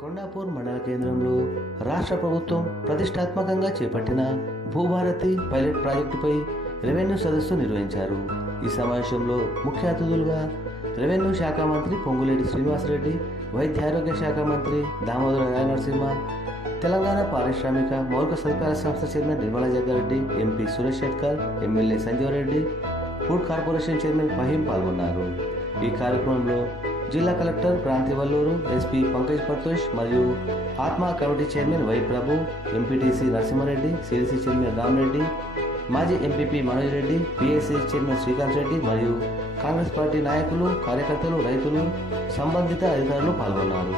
కొండాపూర్ మండల కేంద్రంలో రాష్ట్ర ప్రభుత్వం ప్రతిష్టాత్మకంగా చేపట్టిన భూభారతి పైలట్ ప్రాజెక్టుపై రెవెన్యూ సదస్సు నిర్వహించారు. ఈ సమావేశంలో ముఖ్య అతిథులుగా రెవెన్యూ శాఖ మంత్రి పొంగులేటి శ్రీనివాసరెడ్డి, వైద్యారోగ్య శాఖ మంత్రి దామోదర రాజనరసింహ, తెలంగాణ పారిశ్రామిక మౌలిక సదుపాయాల సంస్థ chairman Nirmala Jaggareddy, MP Suresh Shetkar, MLA Sanjeev Reddy, food corporation chairman Faheem పాల్గొన్నారు. ఈ కార్యక్రమంలో జిల్లా కలెక్టర్ క్రాంతి వల్లూరు, ఎస్పీ పంకజ్ పర్తోష్ మరియు ATMA committee chairman Y Prabhu, MPTC Narasimhareddy, సిరిసి చైర్మన్ రామరెడ్డి, మాజీ MPP Manoj Reddy, PSC chairman Srikanth Reddy మరియు కాంగ్రెస్ పార్టీ నాయకులు, కార్యకర్తలు, రైతులు, సంబంధిత అధికారులు పాల్గొన్నారు.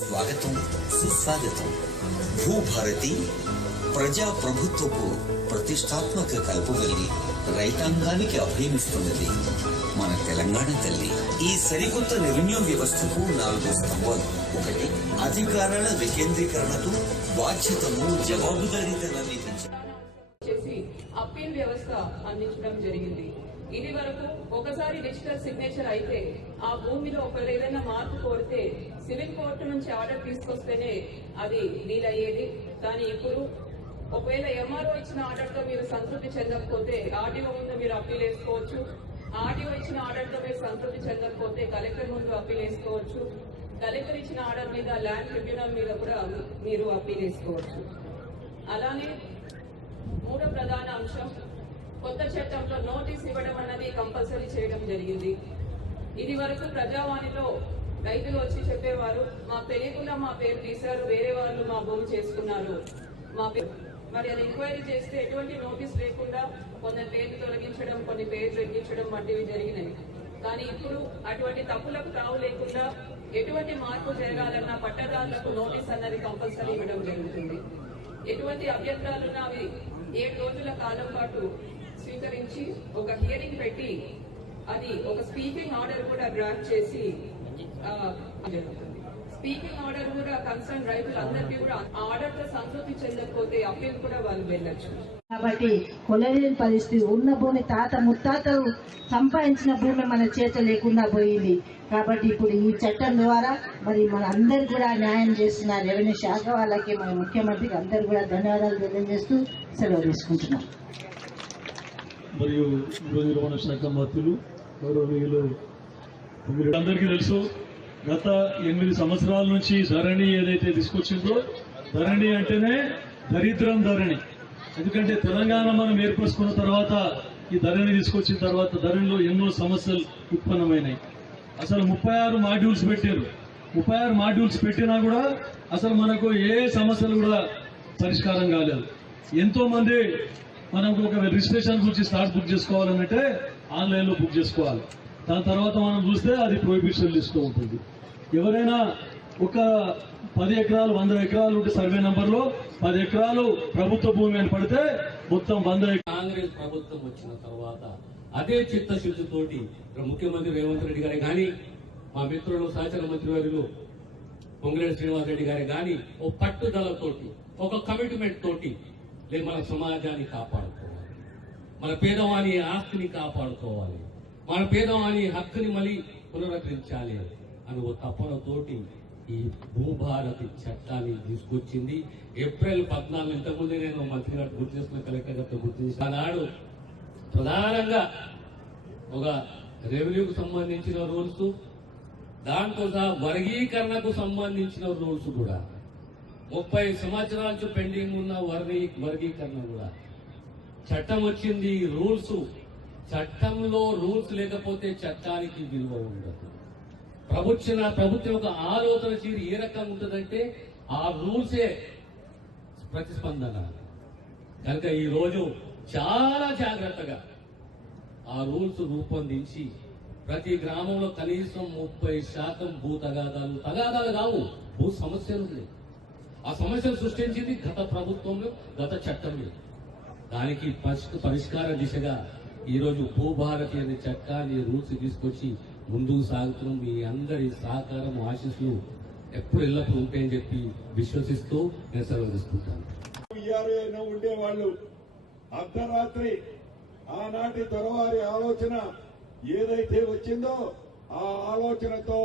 స్వాగతం, సుస్వాగతం. భూభారతి ప్రజా ప్రభుత్వపు ప్రతిష్టాత్మక కల్పవల్లి రైతాంగానికి అభయమిస్తున్నది మన తెలంగాణ తల్లి. ఈ సరికొత్త రెవెన్యూ వ్యవస్థకు 4 స్తంభాలు. 1, అధికారాల వికేంద్రీకరణతో బాధ్యతను, జవాబుదారీతనాన్ని చేసి అప్పీల్ వ్యవస్థ అందించడం జరిగింది. ఇది వరకు ఒకసారి డిజిటల్ సిగ్నేచర్ అయితే ఆ భూమిలో ఒకవేళ ఏదైనా మార్పు కోరితే సివిల్ కోర్టు నుంచి ఆర్డర్ తీసుకొస్తేనే అది డీల్ అయ్యేది. కానీ ఇప్పుడు ఒకవేళ ఎంఆర్ఓ ఇచ్చిన ఆర్డర్ తో మీరు సంతృప్తి చెందకపోతే ఆర్డీఓ ముందు మీరు అప్పీల్ వేసుకోవచ్చు. ఆర్డీఓ ఇచ్చిన ఆర్డర్ తో మీరు సంతృప్తి చెందకపోతే కలెక్టర్ ముందు అప్పీల్ వేసుకోవచ్చు. కలెక్టర్ ఇచ్చిన ఆర్డర్ మీద ల్యాండ్ ట్రిబ్యునల్ మీద కూడా మీరు అప్పీల్ వేసుకోవచ్చు. అలానే 3వ ప్రధాన అంశం, కొత్త చట్టంలో నోటీస్ ఇవ్వడం అన్నది కంపల్సరీ చేయడం జరిగింది. ఇది వరకు ప్రజావాణిలో రైతులు వచ్చి చెప్పేవారు, మా తెలియకుండా మా పేరు తీశారు, వేరే వాళ్ళు మా భూమి చేసుకున్నారు, మా పేరు. మరి అది ఎంక్వైరీ చేస్తే ఎటువంటి నోటీస్ లేకుండా కొందరు పేర్లు తొలగించడం, కొన్ని పేర్లు ఎక్కించడం వంటివి జరిగినాయి. కానీ ఇప్పుడు అటువంటి తప్పులకు తావు లేకుండా ఎటువంటి మార్పు జరగాలన్నా పట్టదారులకు నోటీస్ అన్నది కంపల్సరీ ఇవ్వడం జరుగుతుంది. ఎటువంటి అభ్యంతరాలున్నా అవి 7 రోజుల కాలం పాటు స్వీకరించి ఒక హియరింగ్ పెట్టి అది ఒక స్పీకింగ్ ఆర్డర్ కూడా డ్రాఫ్ట్ చేసి స్పీకింగ్ ఆర్డర్ కూడా కన్సర్న్ రైతులందరికీ కూడా ఆర్డర్ తో సంతృప్తి చెందకపోతే అప్పీల్ కూడా వాళ్ళు వెళ్ళొచ్చు. కాబట్టి కొలలేని పరిస్థితి, ఉన్న భూమి తాత ముత్తాతలు సంపాదించిన భూమి మన చేత లేకుండా పోయింది. కాబట్టి ఇప్పుడు ఈ చట్టం ద్వారా మరి మన అందరు కూడా న్యాయం చేస్తున్న రెవెన్యూ శాఖ వాళ్ళకి, మన ముఖ్యమంత్రికి అందరు కూడా ధన్యవాదాలు తెలియజేస్తూ సెలవు తీసుకుంటున్నాం. మరియు నిర్వహణ శాఖ మంత్రులు గౌరవనీయులు అందరికీ తెలుసు, గత 8 సంవత్సరాల నుంచి ధరణి ఏదైతే తీసుకొచ్చిందో, ధరణి అంటేనే దరిద్రం ధరణి. ఎందుకంటే తెలంగాణ మనం ఏర్పరచుకున్న తర్వాత ఈ ధరణి తీసుకొచ్చిన తర్వాత ధరణిలో ఎన్నో సమస్యలు ఉత్పన్నమైనాయి. అసలు 36 మాడ్యూల్స్ పెట్టారు. 36 మాడ్యూల్స్ పెట్టినా కూడా అసలు మనకు ఏ సమస్యలు కూడా పరిష్కారం కాలేదు. ఎంతో మంది మనకు ఒక రిజిస్ట్రేషన్ గురించి స్లాట్ బుక్ చేసుకోవాలంటే ఆన్లైన్లో బుక్ చేసుకోవాలి. దాని తర్వాత మనం చూస్తే అది ప్రొహిబిషన్ లిస్ట్లో ఉంటుంది. ఎవరైనా ఒక 10 ఎకరాలు 100 ఎకరాలు ఉంటే సర్వే నంబర్లో 10 ఎకరాలు ప్రభుత్వ భూమి అని పడితే మొత్తం 100 కాంగ్రెస్ ప్రభుత్వం వచ్చిన తర్వాత అదే చిత్తశుద్ధితోటి ముఖ్యమంత్రి రేవంత్ రెడ్డి గారే కానీ మా మిత్రులు సహచర మంత్రి వర్యులు పొంగులేటి శ్రీనివాసరెడ్డి గారు కానీ ఓ పట్టుదలతోటి ఒక కమిట్మెంట్ తోటి లేదు మన సమాజాన్ని కాపాడుకోవాలి, మన పేదవాని ఆస్తిని కాపాడుకోవాలి, మన పేదవాని హక్కుని మళ్ళీ పునరుద్ధరించాలి అని ఓ తపనతోటి ఈ భూభారతి చట్టాన్ని తీసుకొచ్చింది. ఏప్రిల్ 14 ఇంతకుముందే నేను మంత్రి గారు గుర్తు చేసుకున్న, కలెక్టర్ గారితో గుర్తు చేసిన ఆనాడు ప్రధానంగా ఒక రెవెన్యూకు సంబంధించిన రూల్స్, దాంతో సహా వర్గీకరణకు సంబంధించిన రూల్స్ కూడా 30 సంవత్సరాల నుంచి పెండింగ్ ఉన్న వర్గీకరణ కూడా చట్టం వచ్చింది. రూల్స్, చట్టంలో రూల్స్ లేకపోతే చట్టానికి విలువ ఉండదు. ప్రభుత్వం ఒక ఆలోచన తీరు ఏ రకంగా ఉంటుందంటే ఆ రూల్సే ప్రతిస్పందన. కనుక ఈ రోజు చాలా జాగ్రత్తగా ఆ రూల్స్ రూపొందించి ప్రతి గ్రామంలో కనీసం 30% భూ తగాదాలు కావు, భూ సమస్యలు ఉన్నాయి. ఆ సమస్యలు సృష్టించింది గత ప్రభుత్వంలో, గత చట్టంలో. దానికి పరిష్కార దిశగా ఈరోజు భూభారతి అనే చట్టాన్ని రూల్స్ తీసుకొచ్చి ముందుకు సాగుతున్నాం. మీ అందరి సహకారం, ఆశీస్సులు ఎప్పుడు ఎల్లప్పుడు ఉంటాయని చెప్పి విశ్వసిస్తూ నేను సెలవు తీసుకుంటాను. ఉండేవాళ్ళు అర్ధరాత్రి ఆనాటి తొరవారి ఆలోచన ఏదైతే వచ్చిందో ఆ ఆలోచనతో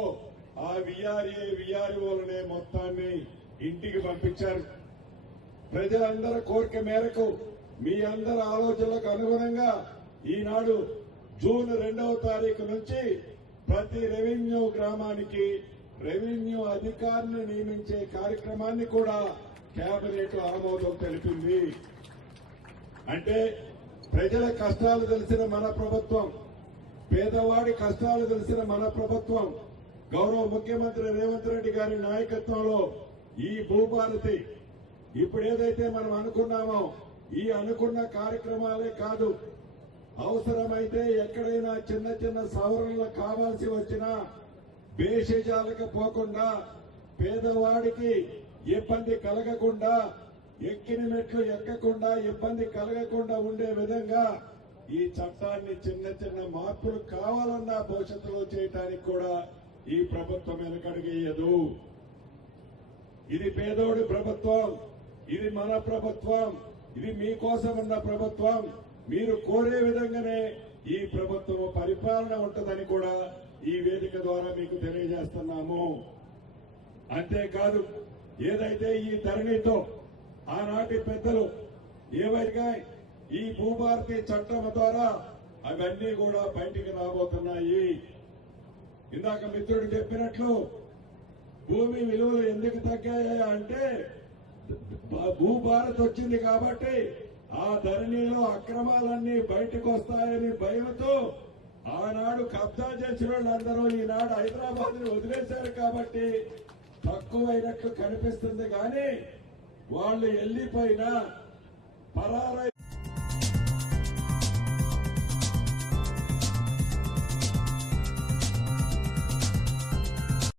ఆ విఆర్ఓలనే మొత్తాన్ని ఇంటికి పంపించారు. ప్రజలందరి కోరిక మేరకు, మీ అందరి ఆలోచనలకు అనుగుణంగా ఈనాడు జూన్ 2వ తారీఖు నుంచి ప్రతి రెవెన్యూ గ్రామానికి రెవెన్యూ అధికారిని నియమించే కార్యక్రమాన్ని కూడా కేబినెట్ ఆమోదం తెలిపింది. అంటే ప్రజల కష్టాలు తెలిసిన మన ప్రభుత్వం, పేదవాడి కష్టాలు తెలిసిన మన ప్రభుత్వం, గౌరవ ముఖ్యమంత్రి రేవంత్ రెడ్డి గారి నాయకత్వంలో ఈ భూభారతి ఇప్పుడు ఏదైతే మనం అనుకున్నామో ఈ అనుకున్న కార్యక్రమాలే కాదు, అవసరమైతే ఎక్కడైనా చిన్న చిన్న సవరణలు కావాల్సి వచ్చినా భేషజాలకు పోకుండా, పేదవాడికి ఇబ్బంది కలగకుండా, ఎక్కిన మెట్లు ఎక్కకుండా ఇబ్బంది కలగకుండా ఉండే విధంగా ఈ చట్టాన్ని చిన్న చిన్న మార్పులు కావాలన్నా భవిష్యత్తులో చేయడానికి కూడా ఈ ప్రభుత్వం వెనకడుగేయదు. ఇది పేదోడి ప్రభుత్వం, ఇది మన ప్రభుత్వం, ఇది మీకోసం ఉన్న ప్రభుత్వం. మీరు కోరే విధంగానే ఈ ప్రభుత్వం పరిపాలన ఉంటుందని కూడా ఈ వేదిక ద్వారా మీకు తెలియజేస్తున్నాము. అంతేకాదు, ఏదైతే ఈ ధరణితో ఆనాటి పెద్దలు ఏవైనా ఈ భూభారతి చట్టం ద్వారా అవన్నీ కూడా బయటికి రాబోతున్నాయి. ఇందాక మిత్రుడు చెప్పినట్లు భూమి విలువలు ఎందుకు తగ్గాయా అంటే భూభారత్ వచ్చింది కాబట్టి ఆ ధరణిలో అక్రమాలన్నీ బయటకు వస్తాయని భయంతో ఆనాడు కబ్జా చేసిన వాళ్ళందరూ ఈనాడు హైదరాబాద్ ని వదిలేశారు కాబట్టి తక్కువైనట్లు కనిపిస్తుంది. కానీ వాళ్ళు వెళ్లిపోయినా పరారై